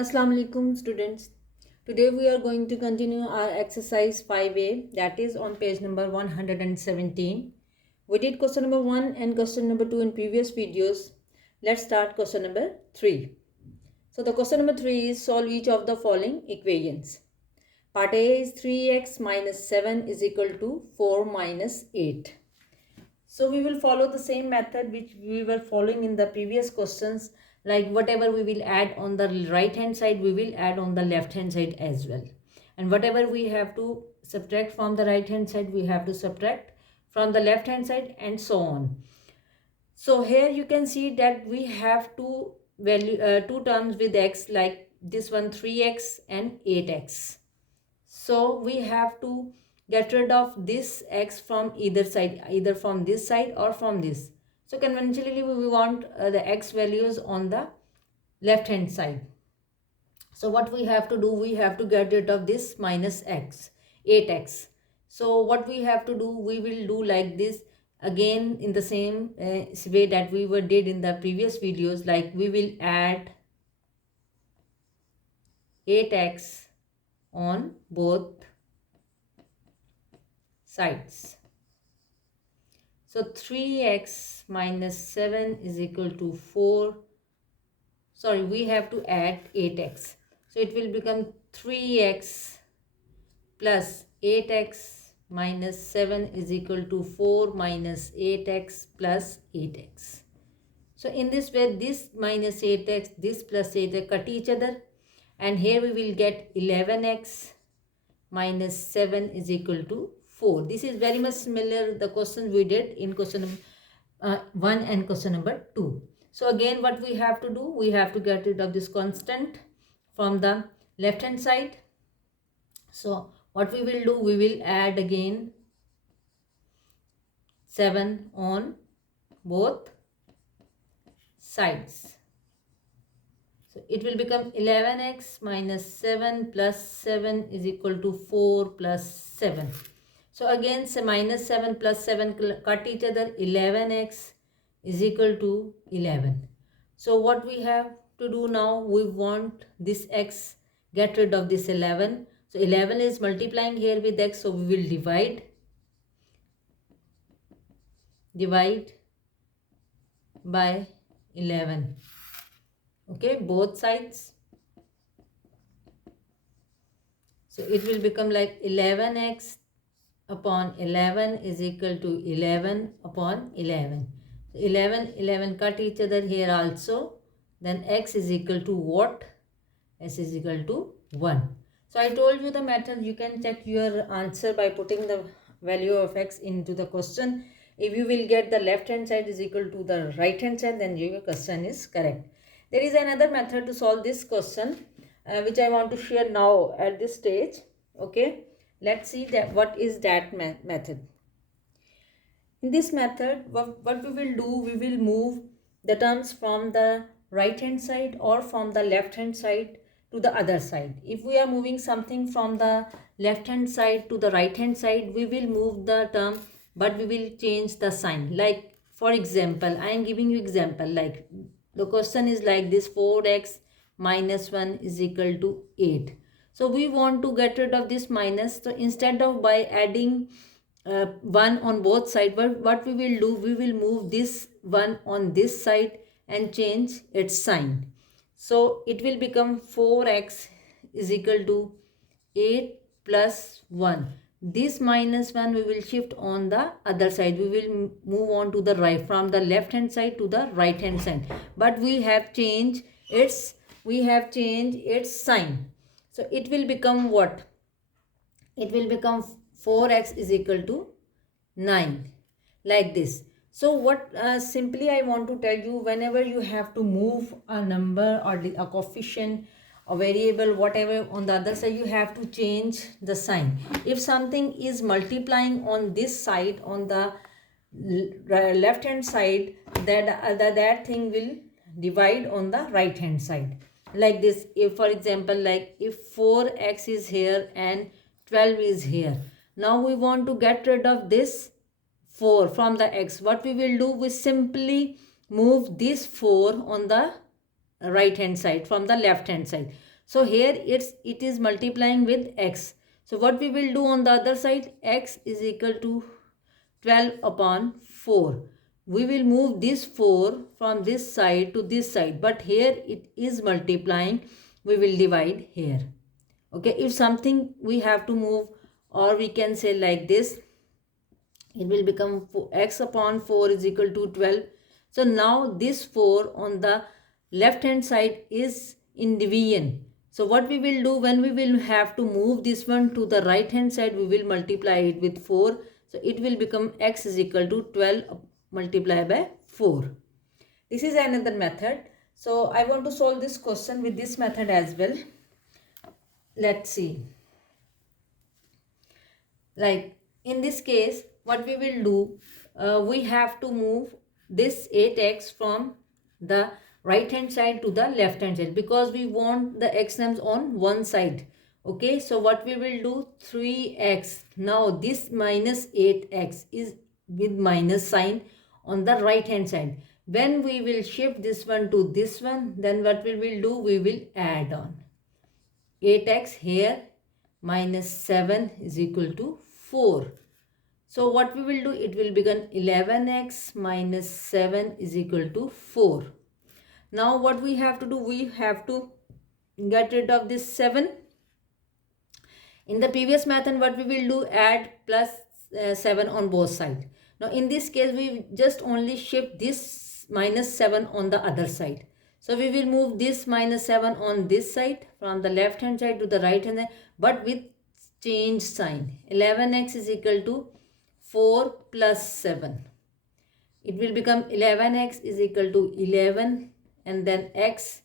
Assalamu alaikum students. Today we are going to continue our exercise 5A, that is on page number 117. We did question number 1 and question number 2 in previous videos. Let's start question number 3. So the question number 3 is solve each of the following equations. Part A is 3x minus 7 is equal to 4 minus 8. So we will follow the same method which we were following in the previous questions, like whatever we will add on the right hand side, we will add on the left hand side as well. And whatever we have to subtract from the right hand side, we have to subtract from the left hand side, and so on. So here you can see that we have two terms with x, like this one 3x and 8x. So we have to get rid of this x from either side, either from this side or from this. So conventionally we want the x values on the left hand side. So what we have to do, we have to get rid of this minus x, 8x. So what we have to do, we will do like this again in the same way that we did in the previous videos, like we will add 8x on both sides. So 3x minus 7 is equal to 4. Sorry, we have to add 8x. So it will become 3x plus 8x minus 7 is equal to 4 minus 8x plus 8x. So in this way, this minus 8x, this plus 8x cut each other. And here we will get 11x minus 7 is equal to 4. This is very much similar the questions we did in question number 1 and question number 2. So again what we have to do, we have to get rid of this constant from the left hand side. So what we will do, we will add again 7 on both sides. So it will become 11x minus 7 plus 7 is equal to 4 plus 7. So again, minus 7 plus 7 cut each other, 11x is equal to 11. So what we have to do now, we want this x, get rid of this 11. So 11 is multiplying here with x, so we will divide by 11. Okay, both sides. So it will become like 11x upon 11 is equal to 11 upon 11. So 11 cut each other here also. Then x is equal to what? S is equal to 1. So I told you the method. You can check your answer by putting the value of x into the question. If you will get the left hand side is equal to the right hand side, then your question is correct. There is another method to solve this question which I want to share now at this stage. Okay, let's see that what is that method. In this method, what we will do, we will move the terms from the right hand side or from the left hand side to the other side. If we are moving something from the left hand side to the right hand side, we will move the term, but we will change the sign. Like for example, I am giving you example, like the question is like this: 4x minus 1 is equal to 8. So we want to get rid of this minus. So instead of by adding 1 on both sides, but what we will do, we will move this 1 on this side and change its sign. So it will become 4x is equal to 8 plus 1. This minus 1 we will shift on the other side. We will move on to the right, from the left hand side to the right hand side. But we have changed its sign. So it will become what? It will become 4x is equal to 9, like this. So what simply I want to tell you, whenever you have to move a number or a coefficient, a variable, whatever, on the other side, you have to change the sign. If something is multiplying on this side, on the left hand side, that thing will divide on the right hand side, like this. If for example, like if 4x is here and 12 is here, now we want to get rid of this 4 from the x. What we will do, we simply move this 4 on the right hand side, from the left hand side. So here it is multiplying with x. So what we will do on the other side, x is equal to 12 upon 4. We will move this 4 from this side to this side, but here it is multiplying, we will divide here. Okay, if something we have to move, or we can say like this, it will become x upon 4 is equal to 12. So now this 4 on the left hand side is in division. So what we will do, when we will have to move this one to the right hand side, we will multiply it with 4. So it will become x is equal to 12 multiplied by 4. This is another method. So I want to solve this question with this method as well. Let's see. Like in this case, what we will do, we have to move this 8x from the right hand side to the left hand side, because we want the x terms on one side. Okay, so what we will do, 3x. Now this minus 8x is with minus sign on the right hand side. When we will shift this one to this one, then what we will do, we will add on 8x here, minus 7 is equal to 4. So what we will do, it will become 11x minus 7 is equal to 4. Now what we have to do, we have to get rid of this 7. In the previous method, what we will do, add plus 7 on both sides. Now in this case, we just only shift this minus 7 on the other side. So we will move this minus 7 on this side, from the left hand side to the right hand side, but with change sign. 11x is equal to 4 plus 7. It will become 11x is equal to 11, and then x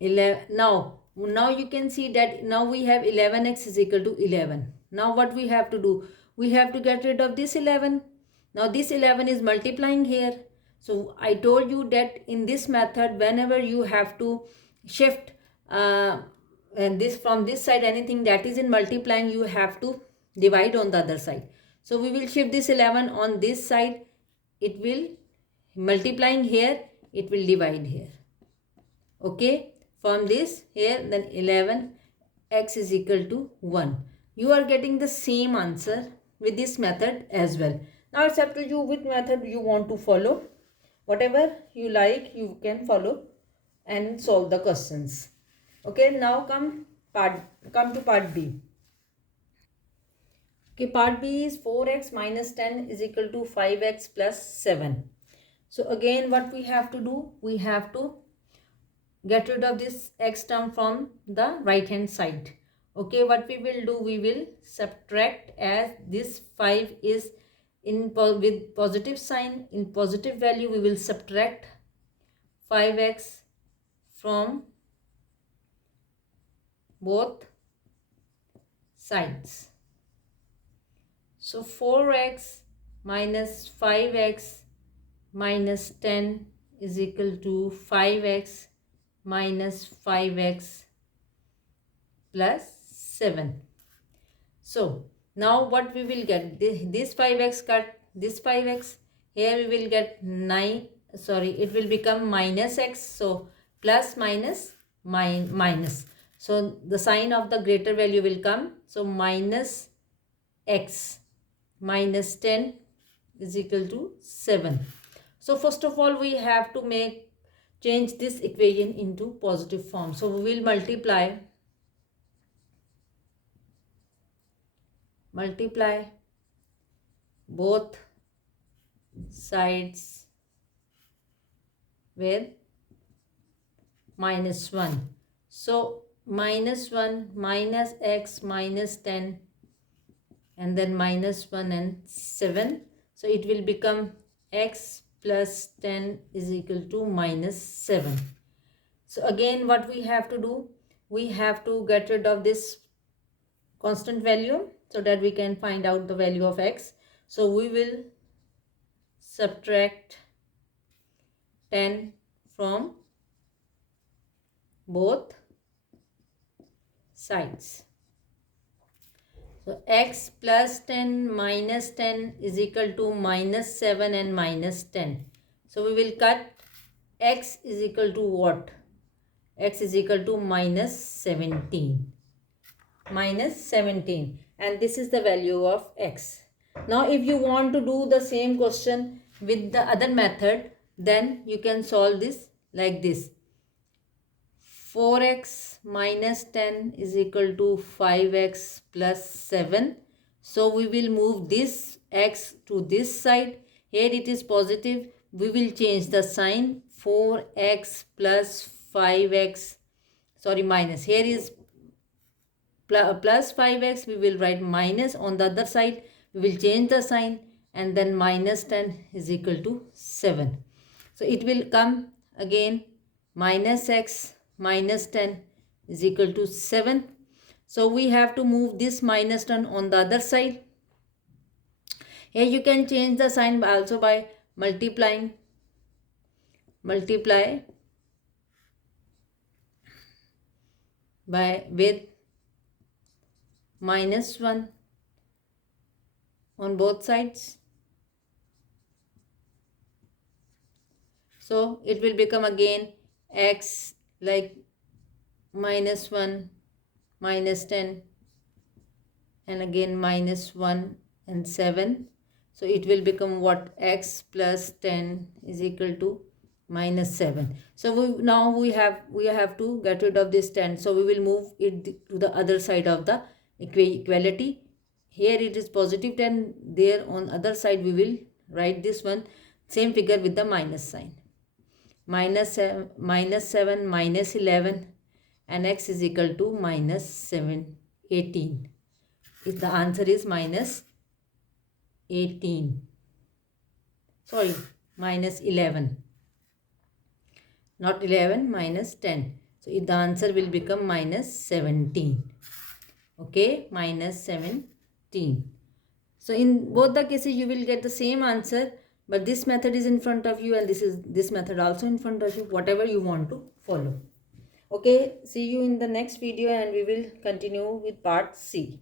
11. Now you can see that now we have 11x is equal to 11. Now what we have to do, we have to get rid of this 11. Now this 11 is multiplying here. So I told you that in this method, whenever you have to shift and this from this side, anything that is in multiplying, you have to divide on the other side. So we will shift this 11 on this side, it will multiplying here, it will divide here. Okay, from this here, then 11 x is equal to 1. You are getting the same answer with this method as well. Now it's up to you which method you want to follow. Whatever you like, you can follow and solve the questions. Okay, now come to part B. Okay, part B is 4x minus 10 is equal to 5x plus 7. So again, what we have to do, we have to get rid of this x term from the right hand side. Okay, what we will do, we will subtract, as this 5 is in with positive sign, in positive value, we will subtract 5x from both sides. So 4x minus 5x minus 10 is equal to 5x minus 5x plus 7. So now what we will get, this 5x cut this 5x, here we will get 9, sorry, it will become minus x. So plus minus minus. So the sign of the greater value will come. So minus x minus 10 is equal to 7. So first of all, we have to change this equation into positive form. So we will multiply both sides with minus 1. So minus 1 minus x minus 10, and then minus 1 and 7. So it will become x plus 10 is equal to minus 7. So again, what we have to do, we have to get rid of this constant value so that we can find out the value of x. So we will subtract 10 from both sides. So x plus 10 minus 10 is equal to minus 7 and minus 10. So we will cut x is equal to what? X is equal to minus 17. Minus 17. And this is the value of x. Now if you want to do the same question with the other method, then you can solve this like this. 4x minus 10 is equal to 5x plus 7. So we will move this x to this side. Here it is positive. We will change the sign. 4x plus 5x. Sorry, minus. Here is plus 5x. We will write minus on the other side. We will change the sign. And then minus 10 is equal to 7. So it will come again minus x minus 10 is equal to 7. So we have to move this minus 10 on the other side. Here you can change the sign also by multiplying. Multiply with minus 1 on both sides. So it will become again x like minus 1 minus 10 and again minus 1 and 7. So it will become what? X plus 10 is equal to minus 7. So now we have to get rid of this 10. So we will move it to the other side of the equality. Here it is positive 10. There on other side we will write this one same figure with the minus sign. Minus 7 minus 11 and x is equal to minus 18. If the answer is minus 18. Sorry, minus 11. Not 11, minus 10. So the answer will become minus 17. Okay, minus 17. So in both the cases you will get the same answer, but this method is in front of you and this method also in front of you, whatever you want to follow. Okay, see you in the next video and we will continue with part C.